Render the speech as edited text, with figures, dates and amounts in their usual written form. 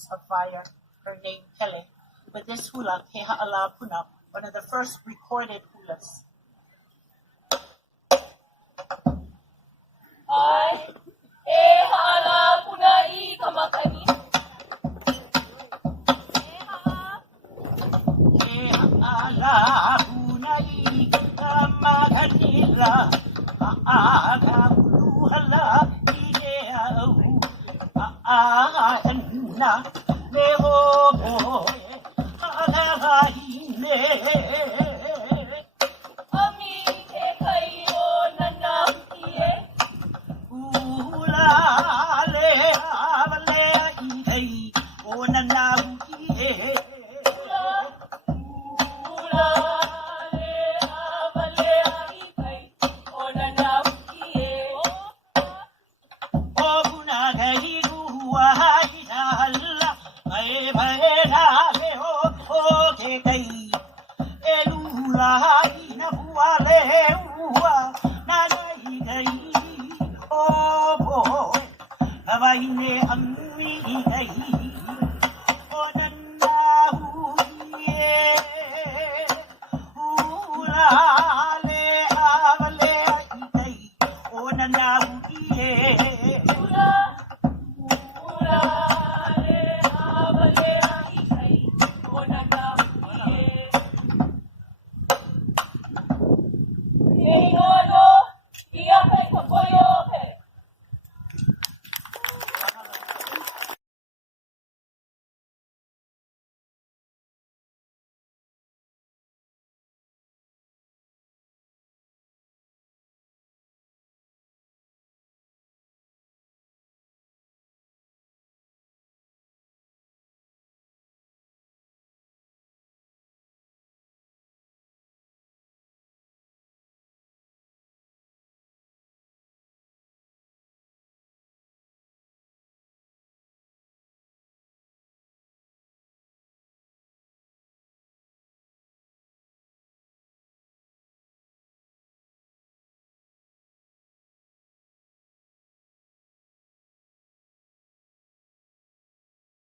Chariots of Fire, her name Pele, with this hula, Ke Halau Puna, one of the first recorded hulas. Ai, e hala puna I kamakani. Ke Halau Puna I kamakani la, aga ulu hala I au, na me ho boy, hala I me. Oh boy, have I ne amui